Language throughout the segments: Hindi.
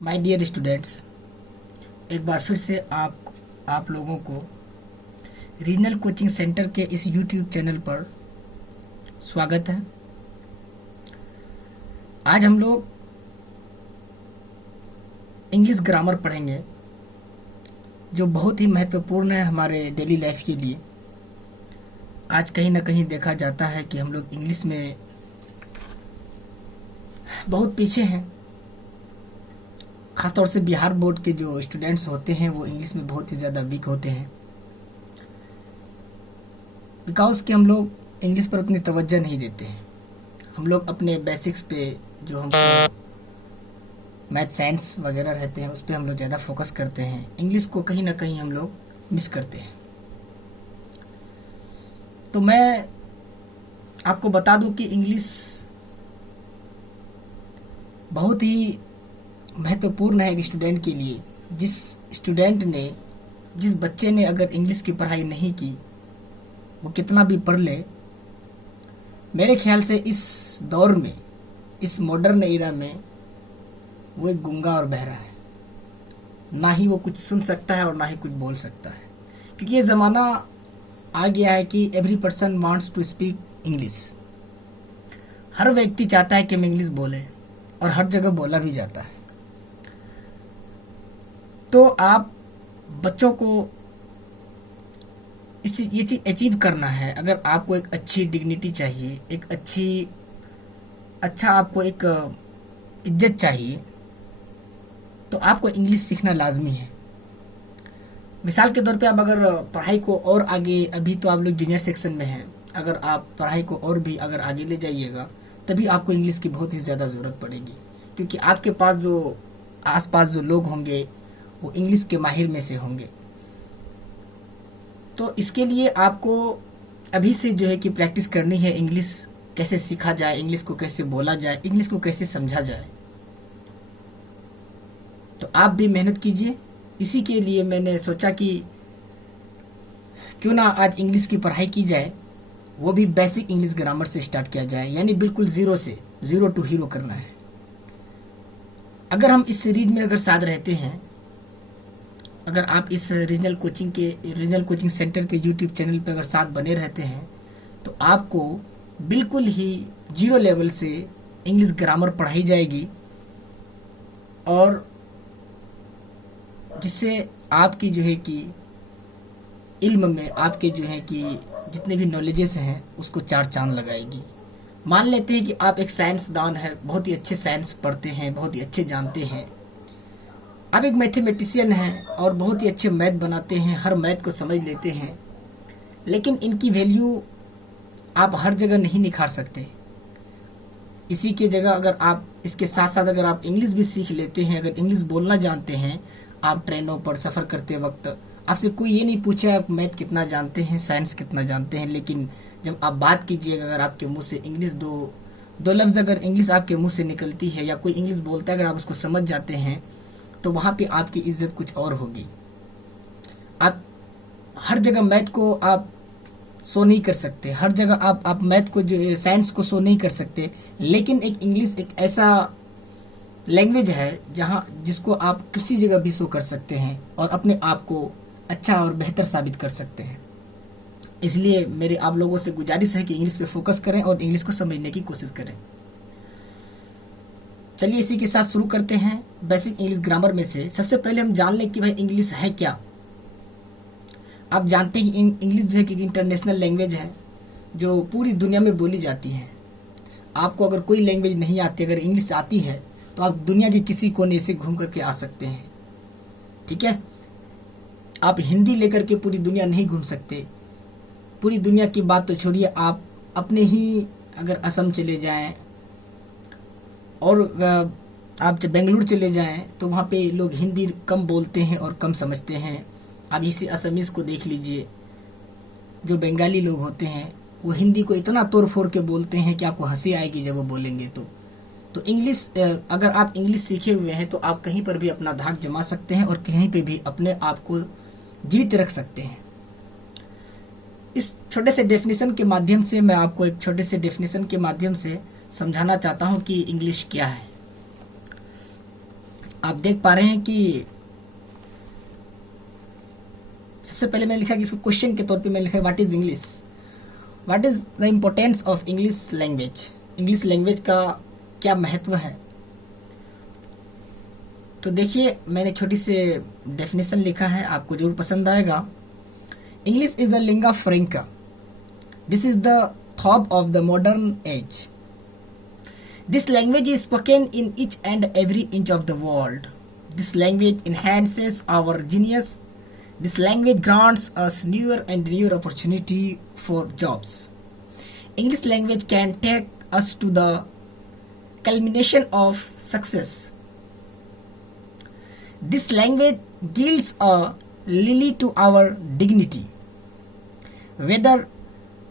माय डियर स्टूडेंट्स, एक बार फिर से आप लोगों को रीजनल कोचिंग सेंटर के इस यूट्यूब चैनल पर स्वागत है। आज हम लोग इंग्लिश ग्रामर पढ़ेंगे, जो बहुत ही महत्वपूर्ण है हमारे डेली लाइफ के लिए। आज कहीं ना कहीं देखा जाता है कि हम लोग इंग्लिश में बहुत पीछे हैं। खासतौर से बिहार बोर्ड के जो स्टूडेंट्स होते हैं वो इंग्लिश में बहुत ही ज़्यादा वीक होते हैं, बिकॉज कि हम लोग इंग्लिश पर उतनी तवज्जो नहीं देते हैं। हम लोग अपने बेसिक्स पे, जो हम मैथ साइंस वगैरह रहते हैं, उस पर हम लोग ज़्यादा फोकस करते हैं। इंग्लिश को कहीं ना कहीं हम लोग मिस करते हैं। तो मैं आपको बता दूं कि इंग्लिश बहुत ही महत्वपूर्ण है एक स्टूडेंट के लिए। जिस बच्चे ने अगर इंग्लिश की पढ़ाई नहीं की, वो कितना भी पढ़ ले, मेरे ख्याल से इस दौर में, इस मॉडर्न एरा में, वो एक गूंगा और बहरा है। ना ही वो कुछ सुन सकता है और ना ही कुछ बोल सकता है, क्योंकि ये ज़माना आ गया है कि every person wants to speak English. हर व्यक्ति चाहता है कि हम इंग्लिश बोले, और हर जगह बोला भी जाता है। तो आप बच्चों को ये चीज़ अचीव करना है। अगर आपको एक अच्छी डिग्निटी चाहिए, एक अच्छा आपको एक इज्जत चाहिए, तो आपको इंग्लिश सीखना लाजमी है। मिसाल के तौर पे आप अगर पढ़ाई को और आगे, अभी तो आप लोग जूनियर सेक्शन में हैं, अगर आप पढ़ाई को और भी अगर आगे ले जाइएगा, तभी आपको इंग्लिश की बहुत ही ज़्यादा ज़रूरत पड़ेगी, क्योंकि आपके पास जो आसपास जो लोग होंगे वो इंग्लिश के माहिर में से होंगे। तो इसके लिए आपको अभी से जो है कि प्रैक्टिस करनी है। इंग्लिश कैसे सीखा जाए, इंग्लिश को कैसे बोला जाए, इंग्लिश को कैसे समझा जाए। तो आप भी मेहनत कीजिए। इसी के लिए मैंने सोचा कि क्यों ना आज इंग्लिश की पढ़ाई की जाए, वो भी बेसिक इंग्लिश ग्रामर से स्टार्ट किया जाए, यानी बिल्कुल ज़ीरो टू हीरो करना है। अगर हम इस सीरीज में अगर साथ रहते हैं, अगर आप इस रीजनल कोचिंग सेंटर के यूट्यूब चैनल पर अगर साथ बने रहते हैं, तो आपको बिल्कुल ही जीरो लेवल से इंग्लिश ग्रामर पढ़ाई जाएगी, और जिससे आपकी जो है कि इल्म में, आपके जो है कि जितने भी नॉलेजेस हैं, उसको चार चांद लगाएगी। मान लेते हैं कि आप एक साइंसदान है, बहुत ही अच्छे साइंस पढ़ते हैं, बहुत ही अच्छे जानते हैं। आप एक मैथमेटिशियन हैं और बहुत ही अच्छे मैथ बनाते हैं, हर मैथ को समझ लेते हैं, लेकिन इनकी वैल्यू आप हर जगह नहीं निखार सकते। इसी के जगह अगर आप इसके साथ साथ अगर आप इंग्लिश भी सीख लेते हैं, अगर इंग्लिश बोलना जानते हैं, आप ट्रेनों पर सफ़र करते वक्त आपसे कोई ये नहीं पूछे आप मैथ कितना जानते हैं, साइंस कितना जानते हैं, लेकिन जब आप बात कीजिएगा, अगर आपके मुंह से इंग्लिश दो लफ्ज़ अगर इंग्लिश आपके मुंह से निकलती है, या कोई इंग्लिश बोलता है, अगर आप उसको समझ जाते हैं, तो वहाँ पे आपकी इज्जत कुछ और होगी। आप हर जगह मैथ को आप शो नहीं कर सकते, हर जगह आप मैथ को, जो साइंस को शो नहीं कर सकते, लेकिन एक इंग्लिश एक ऐसा लैंग्वेज है जिसको आप किसी जगह भी शो कर सकते हैं और अपने आप को अच्छा और बेहतर साबित कर सकते हैं। इसलिए मेरे आप लोगों से गुजारिश है कि इंग्लिश पे फोकस करें और इंग्लिश को समझने की कोशिश करें। चलिए इसी के साथ शुरू करते हैं बेसिक इंग्लिश ग्रामर में से। सबसे पहले हम जान लें कि भाई इंग्लिश है क्या। आप जानते हैं कि इंग्लिश जो है कि इंटरनेशनल लैंग्वेज है, जो पूरी दुनिया में बोली जाती है। आपको अगर कोई लैंग्वेज नहीं आती, अगर इंग्लिश आती है, तो आप दुनिया के किसी कोने से घूम करके आ सकते हैं। ठीक है, आप हिंदी लेकर के पूरी दुनिया नहीं घूम सकते। पूरी दुनिया की बात तो छोड़िए, आप अपने ही अगर असम चले जाएं और आप जब बेंगलुरु चले जाएं, तो वहाँ पे लोग हिंदी कम बोलते हैं और कम समझते हैं। आप इसी असमीज़ को देख लीजिए, जो बंगाली लोग होते हैं, वो हिंदी को इतना तोड़ फोड़ के बोलते हैं कि आपको हंसी आएगी जब वो बोलेंगे। तो इंग्लिश, अगर आप इंग्लिश सीखे हुए हैं, तो आप कहीं पर भी अपना धाक जमा सकते हैं और कहीं पे भी अपने आप को जीवित रख सकते हैं। इस छोटे से डेफिनेशन के माध्यम से मैं आपको एक छोटे से डेफिनेशन के माध्यम से समझाना चाहता हूँ कि इंग्लिश क्या है। आप देख पा रहे हैं कि सबसे पहले मैंने लिखा कि इसको क्वेश्चन के तौर पे मैंने लिखा what is English, what is the importance of English language, English language का क्या महत्व है। तो देखिए मैंने छोटी सी डेफिनेशन लिखा है, आपको जरूर पसंद आएगा। English is a lingua franca, this is the top of the modern age. This language is spoken in each and every inch of the world. This language enhances our genius. This language grants us newer and newer opportunity for jobs. English language can take us to the culmination of success. This language gives a lily to our dignity. Whether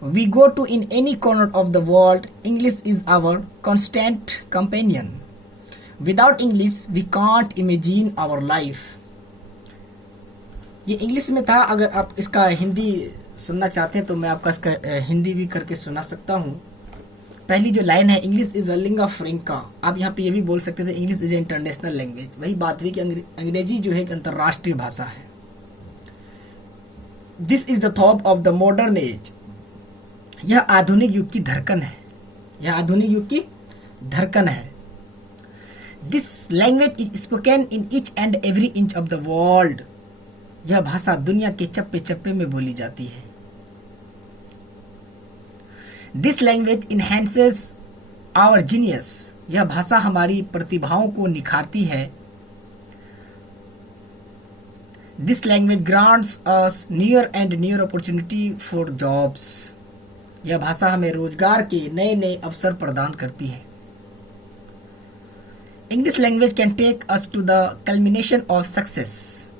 we go to in any corner of the world, English is our constant companion. Without English, we can't imagine our life. ये इंग्लिश में था, अगर आप इसका हिंदी सुनना चाहते हैं तो मैं आपका इसका हिंदी भी करके सुना सकता हूँ। पहली जो लाइन है, इंग्लिश इज अ लिंगा फ्रैंका, आप यहाँ पे ये भी बोल सकते थे English is a international language. वही बात हुई कि अंग्रेजी जो है एक अंतर्राष्ट्रीय भाषा है। This is the top of the modern as, यह आधुनिक युग की धड़कन है, यह आधुनिक युग की धड़कन है। This language is spoken in each and every inch of the world, यह भाषा दुनिया के चप्पे चप्पे में बोली जाती है। This language enhances our genius, यह भाषा हमारी प्रतिभाओं को निखारती है। This language grants us newer and newer opportunity for jobs, यह भाषा हमें रोजगार के नए नए अवसर प्रदान करती है। English language can take us to the culmination of success,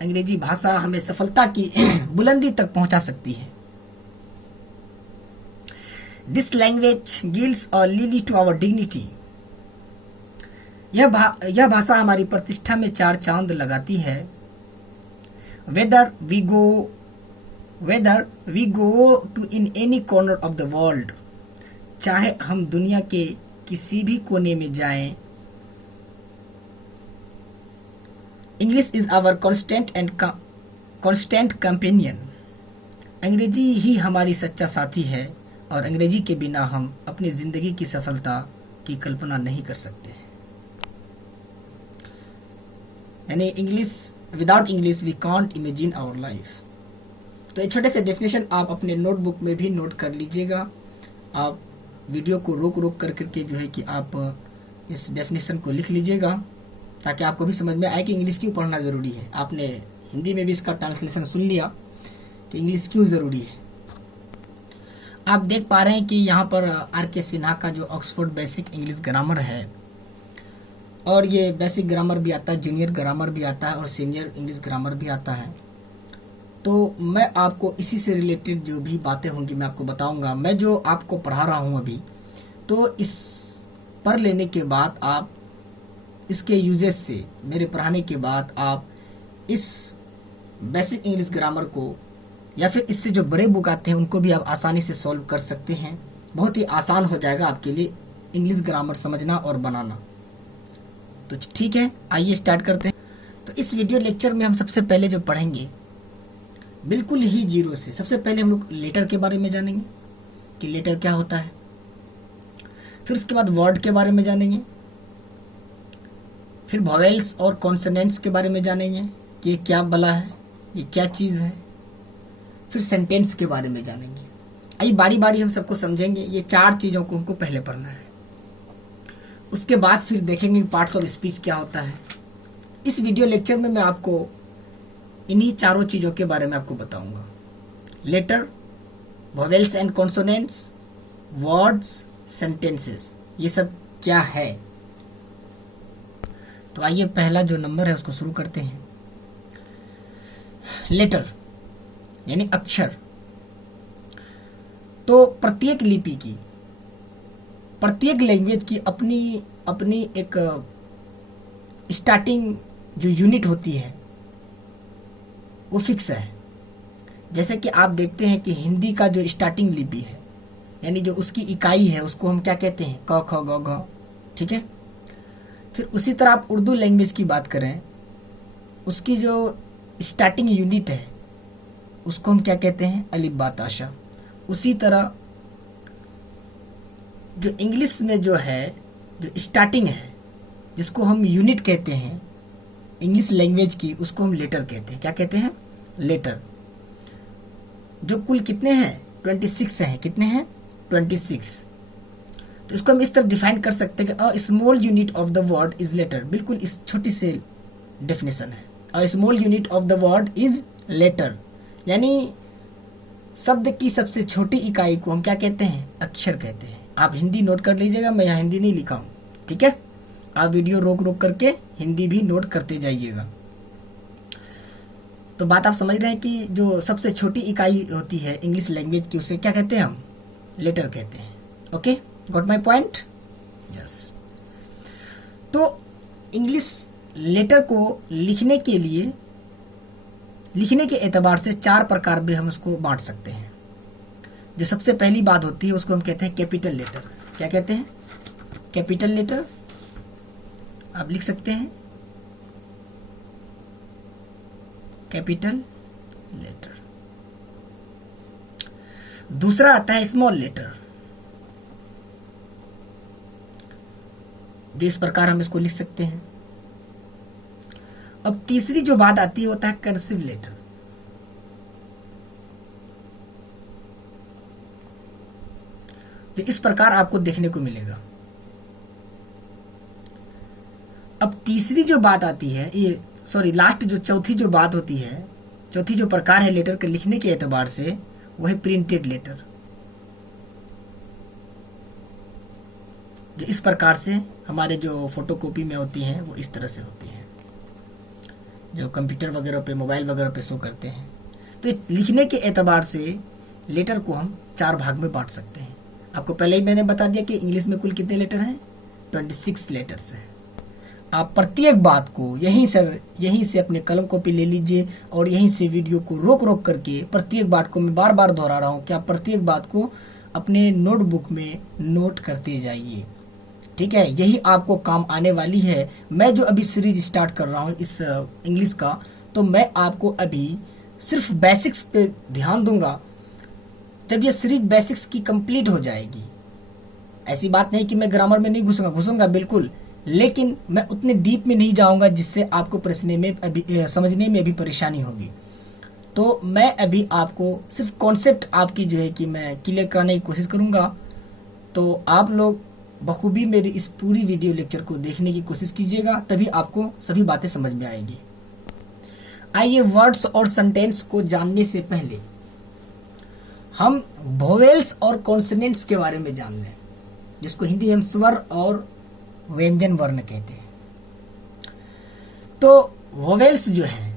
अंग्रेजी भाषा हमें सफलता की बुलंदी तक पहुंचा सकती है। This language gives a lily to our dignity, यह भाषा हमारी प्रतिष्ठा में चार चांद लगाती है। Whether we go to in any corner of the world, चाहे हम दुनिया के किसी भी कोने में जाएं, English is our constant companion, अंग्रेजी ही हमारी सच्चा साथी है और अंग्रेजी के बिना हम अपनी जिंदगी की सफलता की कल्पना नहीं कर सकते। यानी English, without English we can't imagine our life. तो ये छोटे से डेफिनेशन आप अपने नोटबुक में भी नोट कर लीजिएगा। आप वीडियो को रोक रोक कर करके जो है कि आप इस डेफिनेशन को लिख लीजिएगा, ताकि आपको भी समझ में आए कि इंग्लिश क्यों पढ़ना ज़रूरी है। आपने हिंदी में भी इसका ट्रांसलेशन सुन लिया कि इंग्लिश क्यों ज़रूरी है। आप देख पा रहे हैं कि यहाँ पर आर.के. सिन्हा का जो ऑक्सफोर्ड बेसिक इंग्लिश ग्रामर है, और ये बेसिक ग्रामर भी आता है, जूनियर ग्रामर भी आता है और सीनियर इंग्लिश ग्रामर भी आता है। तो मैं आपको इसी से रिलेटेड जो भी बातें होंगी मैं आपको बताऊंगा। मैं जो आपको पढ़ा रहा हूँ अभी, तो इस पढ़ लेने के बाद आप इसके यूजेस से, मेरे पढ़ाने के बाद आप इस बेसिक इंग्लिश ग्रामर को या फिर इससे जो बड़े बुक आते हैं उनको भी आप आसानी से सॉल्व कर सकते हैं। बहुत ही आसान हो जाएगा आपके लिए इंग्लिश ग्रामर समझना और बनाना। तो ठीक है, आइए स्टार्ट करते हैं। तो इस वीडियो लेक्चर में हम सबसे पहले जो पढ़ेंगे बिल्कुल ही जीरो से, सबसे पहले हम लोग लेटर के बारे में जानेंगे कि लेटर क्या होता है। फिर उसके बाद वर्ड के बारे में जानेंगे, फिर वॉवेल्स और कॉन्सोनेंट्स के बारे में जानेंगे कि ये क्या बला है, ये क्या चीज़ है। फिर सेंटेंस के बारे में जानेंगे। आइए बारी बारी हम सबको समझेंगे। ये चार चीज़ों को हमको पहले पढ़ना है। उसके बाद फिर देखेंगे पार्ट्स ऑफ स्पीच क्या होता है। इस वीडियो लेक्चर में मैं आपको इन्हीं चारों चीज़ों के बारे में आपको बताऊंगा। Letter, vowels and consonants, words, sentences, ये सब क्या है। तो आइए पहला जो नंबर है उसको शुरू करते हैं। लेटर यानी अक्षर। तो प्रत्येक लिपि की, प्रत्येक लैंग्वेज की अपनी अपनी एक स्टार्टिंग जो यूनिट होती है वो फिक्स है। जैसे कि आप देखते हैं कि हिंदी का जो स्टार्टिंग लिपि है, यानी जो उसकी इकाई है, उसको हम क्या कहते हैं, क ख ग घ, ठीक है। फिर उसी तरह आप उर्दू लैंग्वेज की बात करें, उसकी जो स्टार्टिंग यूनिट है उसको हम क्या कहते हैं, अलिफ बा ता शा। उसी तरह जो इंग्लिश में जो है, जो स्टार्टिंग है जिसको हम यूनिट कहते हैं इंग्लिश लैंग्वेज की, उसको हम लेटर कहते हैं। क्या कहते हैं, लेटर। जो कुल कितने हैं, 26 हैं। कितने हैं, 26। तो इसको हम इस तरह डिफाइन कर सकते हैं कि a small unit of the word is letter. बिल्कुल इस छोटी सी डेफिनेशन है, a small unit of the word is letter. यानी शब्द की सबसे छोटी इकाई को हम क्या कहते हैं, अक्षर कहते हैं। आप हिंदी नोट कर लीजिएगा, मैं यहाँ हिंदी नहीं लिखा हूँ, ठीक है। आप वीडियो रोक रोक करके हिंदी भी नोट करते जाइएगा। तो बात आप समझ रहे हैं कि जो सबसे छोटी इकाई होती है इंग्लिश लैंग्वेज की, उसे क्या कहते हैं हम, लेटर कहते हैं। Okay, got my point, yes. तो इंग्लिश लेटर को लिखने के लिए, लिखने के एतबार से 4 प्रकार में हम उसको बांट सकते हैं। जो सबसे पहली बात होती है उसको हम कहते हैं कैपिटल लेटर। क्या कहते हैं, कैपिटल लेटर। आप लिख सकते हैं कैपिटल लेटर। दूसरा आता है स्मॉल लेटर। इस प्रकार हम इसको लिख सकते हैं। अब तीसरी जो बात आती है होता है कर्सिव लेटर। तो इस प्रकार आपको देखने को मिलेगा। अब तीसरी जो बात आती है, ये सॉरी लास्ट जो चौथी जो बात होती है, चौथी जो प्रकार है लेटर के लिखने के एतबार से, वो है प्रिंटेड लेटर। जो इस प्रकार से हमारे जो फोटोकॉपी में होती हैं वो इस तरह से होती हैं, जो कंप्यूटर वगैरह पे, मोबाइल वगैरह पे शो करते हैं। तो लिखने के एतबार से लेटर को हम 4 भाग में बांट सकते हैं। आपको पहले ही मैंने बता दिया कि इंग्लिश में कुल कितने लेटर हैं, 26 लेटर्स हैं। आप प्रत्येक बात को यहीं से अपने कलम कॉपी ले लीजिए और यहीं से वीडियो को रोक रोक करके प्रत्येक बात को, मैं बार बार दोहरा रहा हूँ कि आप प्रत्येक बात को अपने नोटबुक में नोट करते जाइए, ठीक है। यही आपको काम आने वाली है। मैं जो अभी सीरीज स्टार्ट कर रहा हूँ इस इंग्लिश का, तो मैं आपको अभी सिर्फ बेसिक्स पे ध्यान दूंगा। जब ये सीरीज बेसिक्स की कंप्लीट हो जाएगी, ऐसी बात नहीं कि मैं ग्रामर में नहीं घुसूंगा बिल्कुल, लेकिन मैं उतने डीप में नहीं जाऊंगा जिससे आपको समझने में अभी परेशानी होगी। तो मैं अभी आपको सिर्फ कॉन्सेप्ट आपकी जो है कि मैं क्लियर कराने की कोशिश करूंगा। तो आप लोग बखूबी मेरी इस पूरी वीडियो लेक्चर को देखने की कोशिश कीजिएगा, तभी आपको सभी बातें समझ में आएगी। आइए वर्ड्स और सेंटेंस को जानने से पहले हम वोवेल्स और कॉन्सोनेंट्स के बारे में जान लें, जिसको हिंदी में हम स्वर और व्यंजन वर्ण कहते हैं। तो वोवेल्स जो है,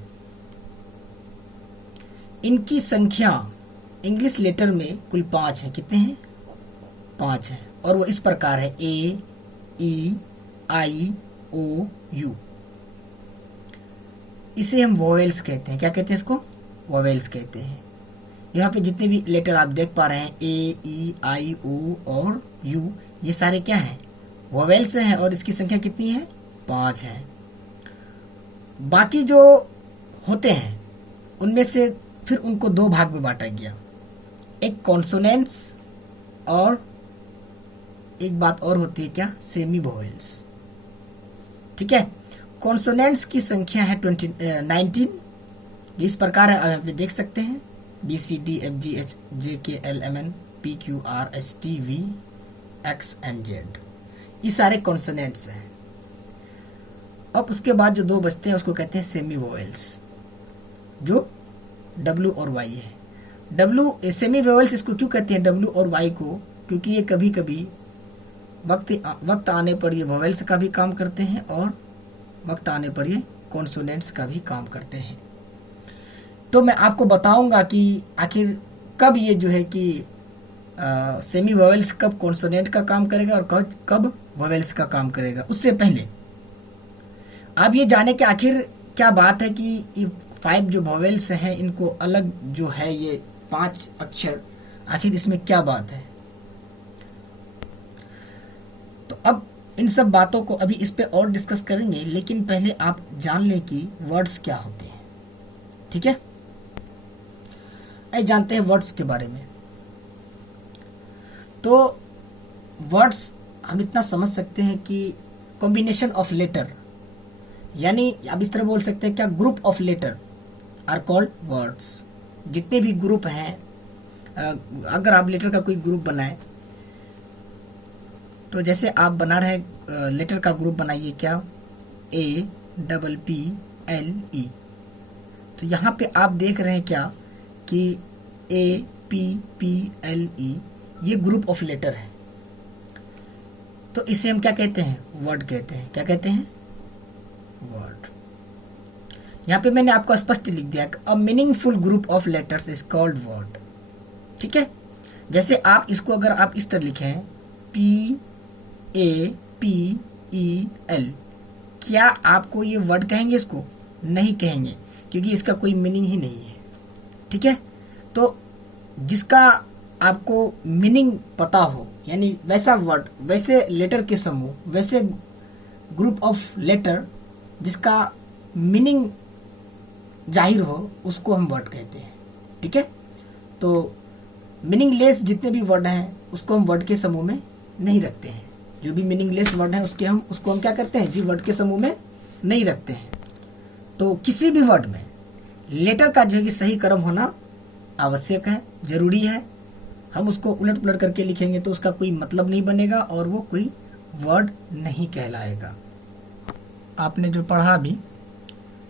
इनकी संख्या इंग्लिश लेटर में कुल 5 है। कितने हैं, 5 है। और वो इस प्रकार है, ए, ई, आई, ओ, यू। इसे हम वोवेल्स कहते हैं। क्या कहते हैं इसको, वोवेल्स कहते हैं। यहाँ पे जितने भी लेटर आप देख पा रहे हैं, ए, ई, आई, ओ और यू, ये सारे क्या हैं, वोवेल्स हैं। और इसकी संख्या कितनी है, 5 है। बाकी जो होते हैं उनमें से फिर उनको 2 भाग में बांटा गया, एक कॉन्सोनेंट्स और एक बात और होती है क्या, सेमी वोवेल्स, ठीक है। कॉन्सोनेंट्स की संख्या है 19। इस प्रकार है, आप देख सकते हैं, B C D F G H J K L M N P Q R S T V X and Z, ये सारे कॉन्सोनेंट्स हैं। अब उसके बाद जो 2 बचते हैं उसको कहते हैं सेमी वोवेल्स, जो डब्ल्यू और वाई है। डब्ल्यू सेमी वोवेल्स इसको क्यों कहते हैं, डब्ल्यू और वाई को, क्योंकि ये कभी कभी वक्त आने पर ये वोवेल्स का भी काम करते हैं और वक्त आने पर ये कॉन्सोनेंट्स का भी काम करते हैं। तो मैं आपको बताऊंगा कि आखिर कब ये जो है कि सेमी वोवेल्स कब कॉन्सोनेंट का काम करेगा और कब वोवेल्स का काम करेगा। उससे पहले आप ये जाने कि आखिर क्या बात है कि ये 5 जो वोवेल्स हैं, इनको अलग जो है ये 5 अक्षर, आखिर इसमें क्या बात है। तो अब इन सब बातों को अभी इस पे और डिस्कस करेंगे, लेकिन पहले आप जान लें कि वर्ड्स क्या होते हैं। ठीक है, जानते हैं वर्ड्स के बारे में। तो वर्ड्स हम इतना समझ सकते हैं कि कॉम्बिनेशन ऑफ लेटर, यानी आप इस तरह बोल सकते हैं क्या, group of letter are called words. जितने भी ग्रुप हैं, अगर आप लेटर का कोई ग्रुप बनाए, तो जैसे आप बना रहे लेटर का ग्रुप बनाइए क्या, APPLE। तो यहाँ पे आप देख रहे हैं क्या कि APPLE ये ग्रुप ऑफ लेटर है। तो इसे हम क्या कहते हैं, वर्ड कहते हैं। क्या कहते हैं, वर्ड। यहाँ पे मैंने आपको स्पष्ट लिख दिया, a meaningful group of letters is called word. ठीक है, जैसे आप इसको अगर आप इस तरह लिखें PAPEL, क्या आपको ये वर्ड कहेंगे इसको? नहीं कहेंगे, क्योंकि इसका कोई मीनिंग ही नहीं है। ठीक है, तो जिसका आपको मीनिंग पता हो, यानी वैसा वर्ड, वैसे लेटर के समूह, वैसे ग्रुप ऑफ लेटर जिसका मीनिंग जाहिर हो, उसको हम वर्ड कहते हैं। ठीक है, तो मीनिंगलेस जितने भी वर्ड हैं उसको हम वर्ड के समूह में नहीं रखते हैं। जो भी मीनिंगलेस वर्ड है उसको हम क्या करते हैं जी, वर्ड के समूह में नहीं रखते हैं। तो किसी भी वर्ड में लेटर का जो है कि सही क्रम होना आवश्यक है, जरूरी है। हम उसको उलट पुलट करके लिखेंगे तो उसका कोई मतलब नहीं बनेगा और वो कोई वर्ड नहीं कहलाएगा। आपने जो पढ़ा अभी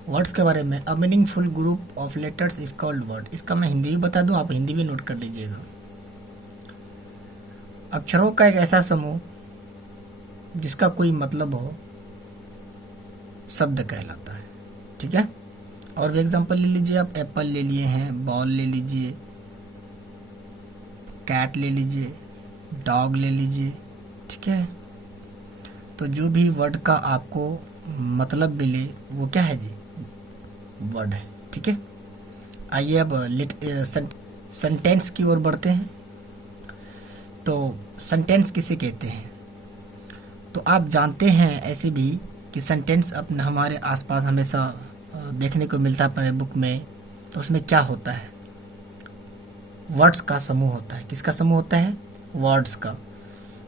वर्ड्स के बारे में, a meaningful group of letters is called word, इसका मैं हिंदी भी बता दूं, आप हिंदी भी नोट कर लीजिएगा। अक्षरों का एक ऐसा समूह जिसका कोई मतलब हो, शब्द कहलाता है। ठीक है, और भी एग्जांपल ले लीजिए आप, एप्पल ले लिए हैं, बॉल ले लीजिए, कैट ले लीजिए, डॉग ले लीजिए। ठीक है, तो जो भी वर्ड का आपको मतलब मिले वो क्या है जी, वर्ड है। ठीक है, आइए अब सेंटेंस की ओर बढ़ते हैं। तो सेंटेंस किसे कहते हैं? तो आप जानते हैं ऐसे भी कि सेंटेंस अपने हमारे आसपास हमेशा देखने को मिलता है अपने बुक में। तो उसमें क्या होता है, वर्ड्स का समूह होता है। किसका समूह होता है? वर्ड्स का।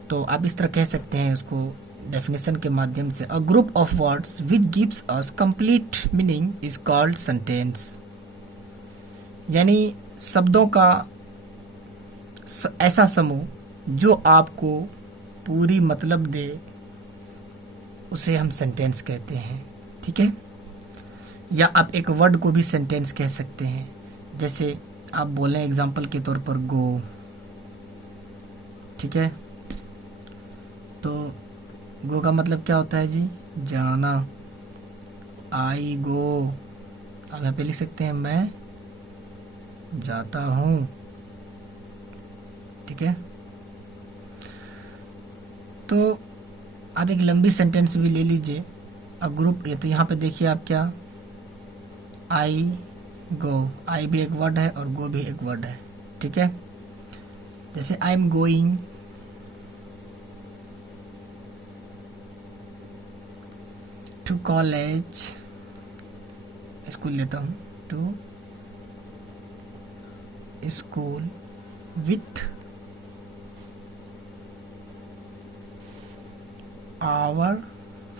तो आप इस तरह कह सकते हैं उसको डेफिनेशन के माध्यम से, a group of words which gives us complete meaning is called sentence. यानी शब्दों का ऐसा समूह जो आपको पूरी मतलब दे, उसे हम सेंटेंस कहते हैं। ठीक है, या आप एक वर्ड को भी सेंटेंस कह सकते हैं। जैसे आप बोलें एग्जाम्पल के तौर पर गो। ठीक है, तो गो का मतलब क्या होता है जी, जाना। आई गो, आप यहाँ पे लिख सकते हैं मैं जाता हूँ। ठीक है, तो आप एक लंबी सेंटेंस भी ले लीजिए, अ ग्रुप। ये तो यहाँ पे देखिए आप क्या, आई गो, आई भी एक वर्ड है और गो भी एक वर्ड है। ठीक है, जैसे I am going to college, school लेता हूँ, to school with our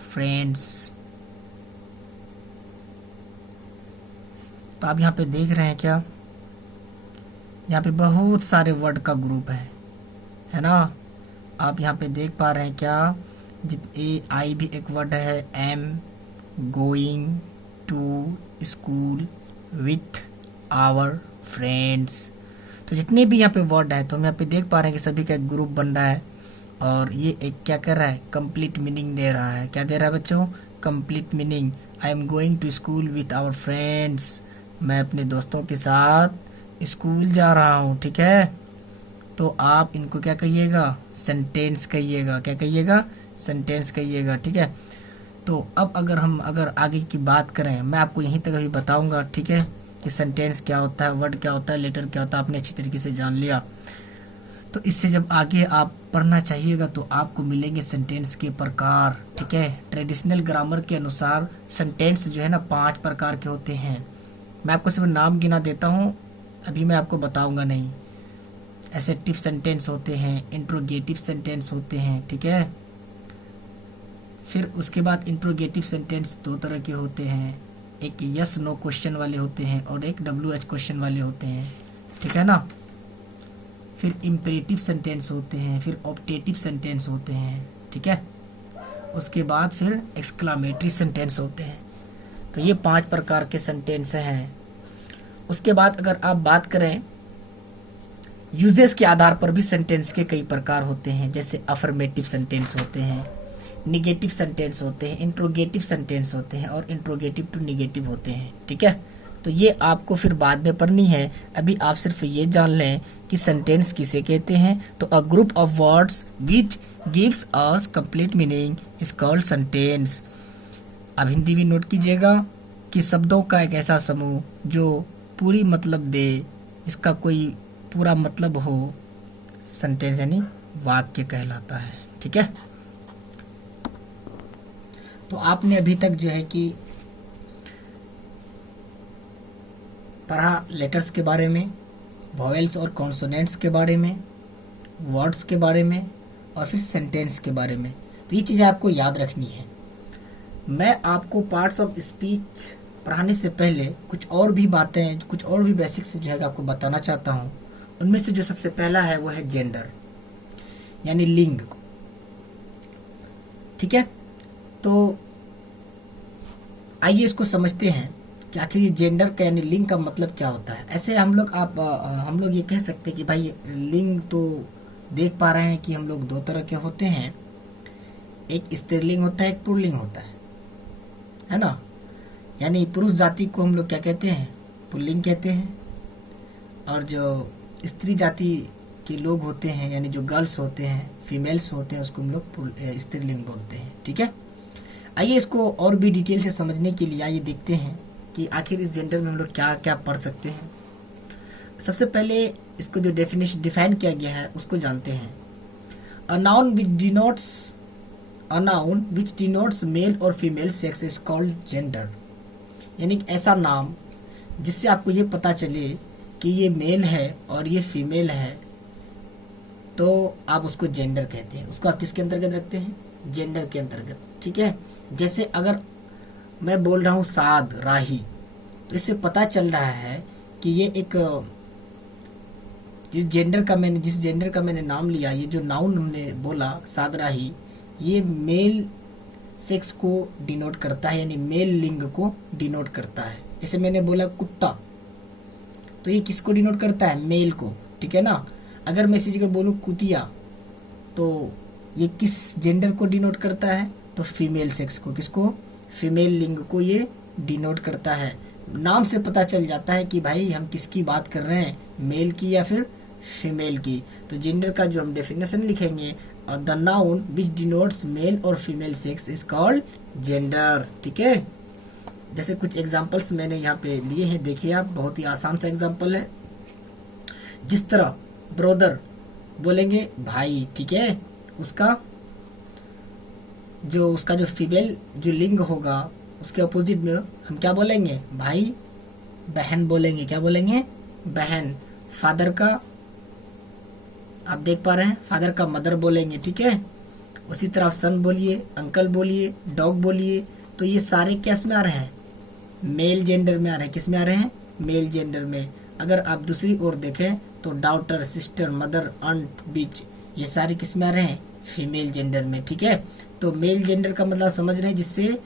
friends. तो आप यहाँ पे देख रहे हैं क्या, यहाँ पे बहुत सारे वर्ड का ग्रुप है ना। आप यहाँ पे देख पा रहे हैं क्या, आई भी एक वर्ड है, am going to school with our friends. तो जितने भी यहाँ पे वर्ड है, तो हम यहाँ पे देख पा रहे हैं कि सभी का एक ग्रुप बन रहा है और ये एक क्या कर रहा है, कंप्लीट मीनिंग दे रहा है। क्या दे रहा है बच्चों? Complete meaning. I am going to school with our friends, मैं अपने दोस्तों के साथ स्कूल जा रहा हूँ। ठीक है, तो आप इनको क्या कहिएगा, सेंटेंस कहिएगा। क्या कहिएगा? सेंटेंस कहिएगा। ठीक है, तो अब अगर आगे की बात करें, मैं आपको यहीं तक अभी बताऊंगा। ठीक है, कि सेंटेंस क्या होता है, वर्ड क्या होता है, लेटर क्या होता है, आपने अच्छी तरीके से जान लिया। तो इससे जब आगे आप पढ़ना चाहिएगा तो आपको मिलेंगे सेंटेंस के प्रकार, ठीक है। ट्रेडिशनल ग्रामर के अनुसार सेंटेंस जो है ना 5 प्रकार के होते हैं। मैं आपको सिर्फ नाम गिना देता हूँ, अभी मैं आपको बताऊंगा नहीं। एसेटिव सेंटेंस होते हैं, इंट्रोगेटिव सेंटेंस होते हैं, ठीक है। फिर उसके बाद इंट्रोगेटिव सेंटेंस 2 तरह के होते हैं, एक यस नो क्वेश्चन वाले होते हैं और एक WH क्वेश्चन वाले होते हैं, ठीक है ना। फिर इम्पेरेटिव सेंटेंस होते हैं, फिर ऑप्टेटिव सेंटेंस होते हैं, ठीक है। उसके बाद फिर एक्सक्लामेटरी सेंटेंस होते हैं। तो ये 5 प्रकार के सेंटेंस हैं। उसके बाद अगर आप बात करें यूजेस के आधार पर भी सेंटेंस के कई प्रकार होते हैं, जैसे अफर्मेटिव सेंटेंस होते हैं, निगेटिव सेंटेंस होते हैं, इंट्रोगेटिव सेंटेंस होते हैं और इंट्रोगेटिव टू निगेटिव होते हैं, ठीक है। तो ये आपको फिर बाद में पढ़नी है, अभी आप सिर्फ ये जान लें कि सेंटेंस किसे कहते हैं। तो a group of words which gives us complete meaning is called sentence. अब हिंदी भी नोट कीजिएगा कि शब्दों का एक ऐसा समूह जो पूरी मतलब दे, इसका कोई पूरा मतलब हो, सेंटेंस यानी वाक्य कहलाता है, ठीक है। तो आपने अभी तक जो है कि पढ़ा लेटर्स के बारे में, वॉवेल्स और कॉन्सोनेंट्स के बारे में, वर्ड्स के बारे में और फिर सेंटेंस के बारे में। तो ये चीज़ें आपको याद रखनी है। मैं आपको पार्ट्स ऑफ स्पीच पढ़ाने से पहले कुछ और भी बातें, कुछ और भी बेसिक्स जो है आपको बताना चाहता हूँ। उनमें से जो सबसे पहला है वो है जेंडर, यानी लिंग, ठीक है। तो आइए इसको समझते हैं कि आखिर ये जेंडर का यानी लिंग का मतलब क्या होता है। ऐसे हम लोग ये कह सकते हैं कि भाई लिंग तो देख पा रहे हैं कि हम लोग 2 तरह के होते हैं, एक स्त्रीलिंग होता है, एक पुल्लिंग होता है ना। यानी पुरुष जाति को हम लोग क्या कहते हैं, पुल्लिंग कहते हैं, और जो स्त्री जाति के लोग होते हैं यानी जो गर्ल्स होते हैं, फीमेल्स होते हैं, उसको हम लोग स्त्रीलिंग बोलते हैं, ठीक है। आइए इसको और भी डिटेल से समझने के लिए आइए देखते हैं कि आखिर इस जेंडर में हम लोग क्या क्या पढ़ सकते हैं। सबसे पहले इसको जो डिफाइन किया गया है उसको जानते हैं। A noun which denotes male और female sex is called gender. यानी ऐसा नाम जिससे आपको ये पता चले कि ये मेल है और ये फीमेल है, तो आप उसको जेंडर कहते हैं। उसको आप किसके अंतर्गत रखते हैं, जेंडर के अंतर्गत, ठीक है। जैसे अगर मैं बोल रहा हूँ साद राही, तो इससे पता चल रहा है कि ये एक जिस जेंडर का मैंने नाम लिया, ये जो नाउन हमने बोला साद राही, ये मेल सेक्स को डिनोट करता है, यानी मेल लिंग को डिनोट करता है। जैसे मैंने बोला कुत्ता, तो ये किसको डिनोट करता है, मेल को, ठीक है ना। अगर मैं इसी जगह बोलूँ कुतिया, तो ये किस जेंडर को डिनोट करता है, तो फीमेल सेक्स को, किसको, फीमेल लिंग को ये डिनोट करता है। नाम से पता चल जाता है कि भाई हम किसकी बात कर रहे हैं, मेल की या फिर फीमेल की। तो जेंडर का जो हम डेफिनेशन लिखेंगे, the noun which denotes male और female sex is called gender, ठीक है। जैसे कुछ एग्जांपल्स मैंने यहाँ पे लिए हैं, देखिए आप, बहुत ही आसान सा एग्जांपल है। जिस तरह ब्रदर बोलेंगे भाई, ठीक है, उसका जो फीमेल जो लिंग होगा उसके अपोजिट में हम क्या बोलेंगे, भाई। बहन बोलेंगे, क्या बोलेंगे, बहन। फादर का आप देख पा रहे हैं, फादर का मदर बोलेंगे, ठीक है। उसी तरह सन बोलिए, अंकल बोलिए, डॉग बोलिए। तो ये सारे किस में आ रहे हैं, मेल जेंडर में आ रहे हैं। किस में आ रहे हैं, मेल जेंडर में। अगर आप दूसरी ओर देखें तो डॉटर, सिस्टर, मदर, आंट, बिच, ये सारे किस में आ रहे हैं, फीमेल जेंडर में, ठीक है। तो मेल जेंडर का मतलब समझ रहे हैं, जिससे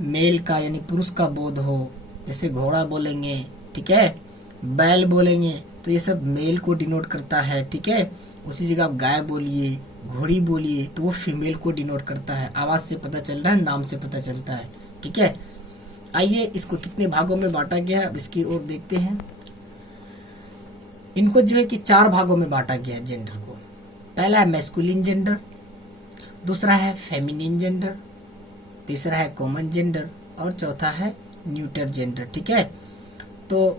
मेल का यानी पुरुष का बोध हो। जैसे घोड़ा बोलेंगे, ठीक है, बैल बोलेंगे, तो ये सब मेल को डिनोट करता है, ठीक है। उसी जगह आप गाय बोलिए, घोड़ी बोलिए, तो वो फीमेल को डिनोट करता है। आवाज से पता चल रहा है, नाम से पता चलता है, ठीक है। आइए इसको कितने भागों में बांटा गया है अब इसकी ओर देखते हैं। इनको जो है कि 4 भागों में बांटा गया है जेंडर को। पहला है मैस्कुलिन जेंडर, दूसरा है फेमिनिन जेंडर, तीसरा है कॉमन जेंडर और चौथा है न्यूटर जेंडर, ठीक है। तो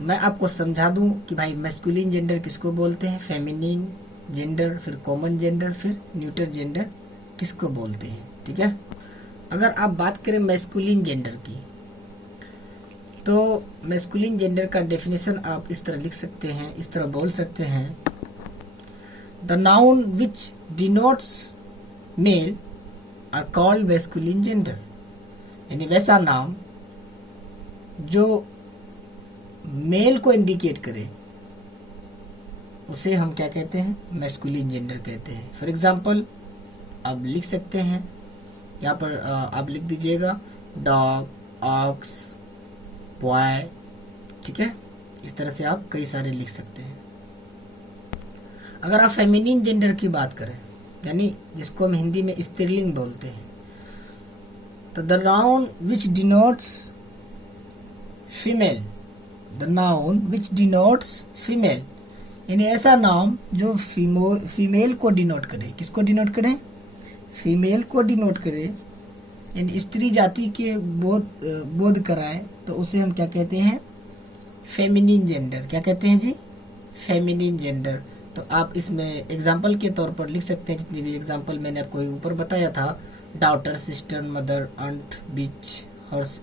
मैं आपको समझा दूं कि भाई मैस्कुलिन जेंडर किसको बोलते हैं, फेमिनिन, जेंडर, फिर कॉमन जेंडर, फिर न्यूटर जेंडर किसको बोलते हैं। ठीक है, अगर आप बात करें मैस्कुलिन जेंडर की, तो मैस्कुलिन जेंडर का डेफिनेशन आप इस तरह लिख सकते हैं, इस तरह बोल सकते हैं, the noun which denotes male are called masculine gender. यानी वैसा नाम जो मेल को इंडिकेट करे उसे हम क्या कहते हैं, मैस्कुलिन जेंडर कहते हैं। फॉर एग्जाम्पल आप लिख सकते हैं, यहाँ पर आप लिख दीजिएगा डॉग, ऑक्स, बॉय। ठीक है, इस तरह से आप कई सारे लिख सकते हैं। अगर आप फेमिनिन जेंडर की बात करें, यानी जिसको हम हिंदी में स्त्रीलिंग बोलते हैं, तो the noun which denotes female, the noun which denotes female, यानी ऐसा नाम जो फीमेल को डिनोट करे। किसको डिनोट करे, फीमेल को डिनोट करे, यानी स्त्री जाति के बोध कराए, तो उसे हम क्या कहते हैं, फेमिनिन जेंडर। क्या कहते हैं जी, फेमिनिन जेंडर। तो आप इसमें एग्जाम्पल के तौर पर लिख सकते हैं, जितने भी एग्जाम्पल मैंने आपको ऊपर बताया था, डॉटर, सिस्टर, मदर, आंट, बिच, हॉर्स,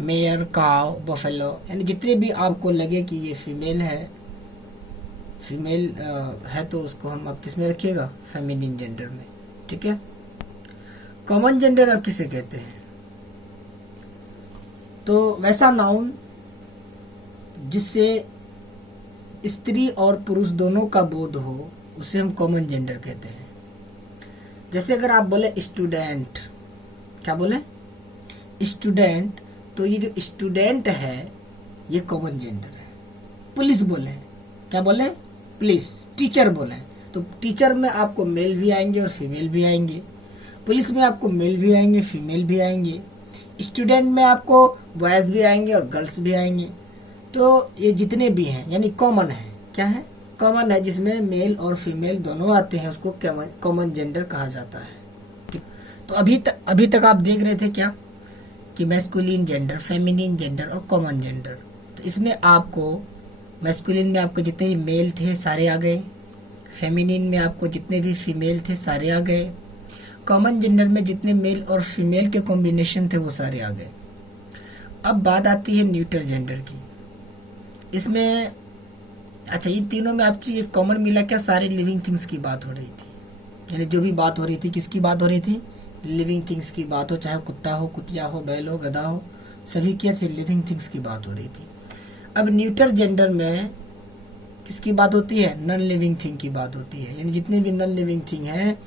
मेयर, काव, बफेलो, यानी जितने भी आपको लगे कि ये फीमेल है, तो उसको हम आप किस में रखिएगा, फेमिनिन जेंडर में। ठीक है, कॉमन जेंडर आप किसे कहते हैं, तो वैसा नाउन जिससे स्त्री और पुरुष दोनों का बोध हो उसे हम कॉमन जेंडर कहते हैं। जैसे अगर आप बोले स्टूडेंट, क्या बोले, स्टूडेंट, तो ये जो स्टूडेंट है ये कॉमन जेंडर है। पुलिस बोले, क्या बोले, पुलिस। टीचर बोले, तो टीचर में आपको मेल भी आएंगे और फीमेल भी आएंगे, पुलिस में आपको मेल भी आएंगे, फीमेल भी आएंगे, स्टूडेंट में आपको बॉयज भी आएंगे और गर्ल्स भी आएंगे। तो ये जितने भी हैं यानी कॉमन है, क्या है, कॉमन है, जिसमें मेल और फीमेल दोनों आते हैं, उसको कॉमन जेंडर कहा जाता है। तो अभी तक आप देख रहे थे क्या कि मैस्कुलिन जेंडर, फेमिनिन जेंडर और कॉमन जेंडर। तो इसमें आपको मैस्कुलिन में आपको जितने भी मेल थे सारे आ गए, फेमिनिन में आपको जितने भी फीमेल थे सारे आ गए, कॉमन जेंडर में जितने मेल और फीमेल के कॉम्बिनेशन थे वो सारे आ गए। अब बात आती है न्यूटर जेंडर की। इसमें अच्छा, ये तीनों में आपकी एक कॉमन मिला क्या, सारे लिविंग थिंग्स की बात हो रही थी। यानी जो भी बात हो रही थी, किसकी बात हो रही थी, लिविंग थिंग्स की बात हो, चाहे कुत्ता हो, कुतिया हो, बैल हो, गधा हो, सभी क्या थे, लिविंग थिंग्स की बात हो रही थी। अब न्यूटर जेंडर में किसकी बात होती है, नॉन लिविंग थिंग की बात होती है। यानी जितने भी नॉन लिविंग थिंग हैं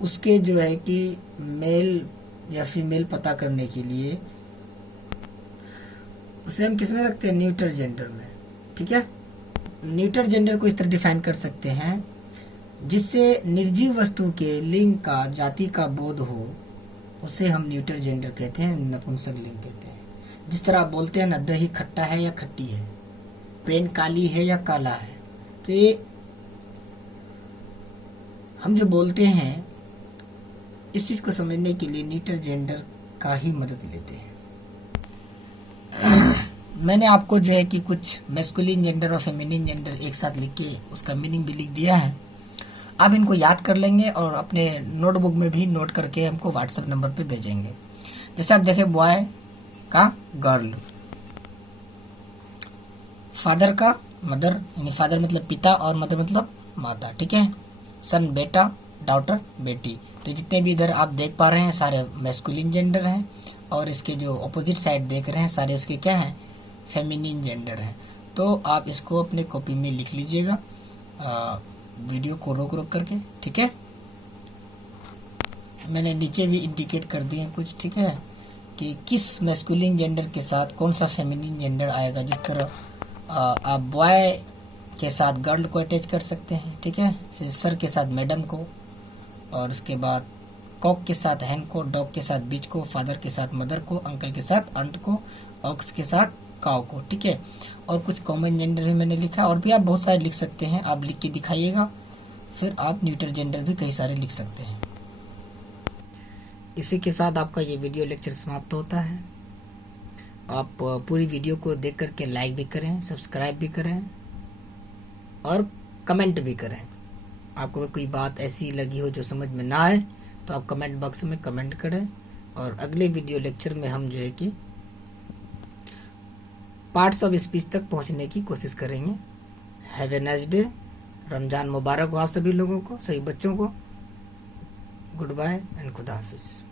उसके जो है कि मेल या फीमेल पता करने के लिए उसे हम किस में रखते हैं, न्यूटर जेंडर में। ठीक है, न्यूटर जेंडर को इस तरह डिफाइन कर सकते हैं, जिससे निर्जीव वस्तु के लिंग का, जाति का बोध हो उसे हम न्यूटर जेंडर कहते हैं, नपुंसक लिंग कहते हैं। जिस तरह आप बोलते हैं ना, दही खट्टा है या खट्टी है, पेन काली है या काला है, तो ये हम जो बोलते हैं इस चीज को समझने के लिए न्यूटर जेंडर का ही मदद लेते हैं। मैंने आपको जो है कि कुछ मैस्कुलिन जेंडर और फेमिनिन जेंडर एक साथ लिख के उसका मीनिंग भी लिख दिया है। आप इनको याद कर लेंगे और अपने नोटबुक में भी नोट करके हमको व्हाट्सएप नंबर पे भेजेंगे। जैसे आप देखें, बॉय का गर्ल, फादर का मदर, यानी फादर मतलब पिता और मदर मतलब माता। ठीक है, सन बेटा, डॉटर बेटी। तो जितने भी इधर आप देख पा रहे हैं सारे मैस्कुलिन जेंडर हैं, और इसके जो अपोजिट साइड देख रहे हैं सारे इसके क्या हैं, फेमिनिन जेंडर है। तो आप इसको अपने कॉपी में लिख लीजिएगा, वीडियो को रोक रोक करके। ठीक है, मैंने नीचे भी इंडिकेट कर दिए कुछ। ठीक है, कि किस मैस्कुलिन जेंडर के साथ कौन सा फेमिनिन जेंडर आएगा। जिस तरह आप बॉय के साथ गर्ल को अटैच कर सकते हैं। ठीक है, सर के साथ मैडम को, और उसके बाद कॉक के साथ हैन को, डॉग के साथ बीच को, फादर के साथ मदर को, अंकल के साथ आंट को, ऑक्स के साथ काव को। ठीक है, और कुछ कॉमन जेंडर भी मैंने लिखा, और भी आप बहुत सारे लिख सकते हैं, आप लिख के दिखाइएगा। फिर आप न्यूटर जेंडर भी कई सारे लिख सकते हैं। इसी के साथ आपका ये वीडियो लेक्चर समाप्त होता है। आप पूरी वीडियो को देख करके लाइक भी करें, सब्सक्राइब भी करें, और कमेंट भी करें। आपको कोई बात ऐसी लगी हो जो समझ में ना आए तो आप कमेंट बॉक्स में कमेंट करें, और अगले वीडियो लेक्चर में हम जो है कि पार्ट्स ऑफ स्पीच तक पहुंचने की कोशिश करेंगे। Have a nice day. Ramzan मुबारक हो आप सभी लोगों को, सभी बच्चों को। गुड बाय एंड खुदा हाफिज।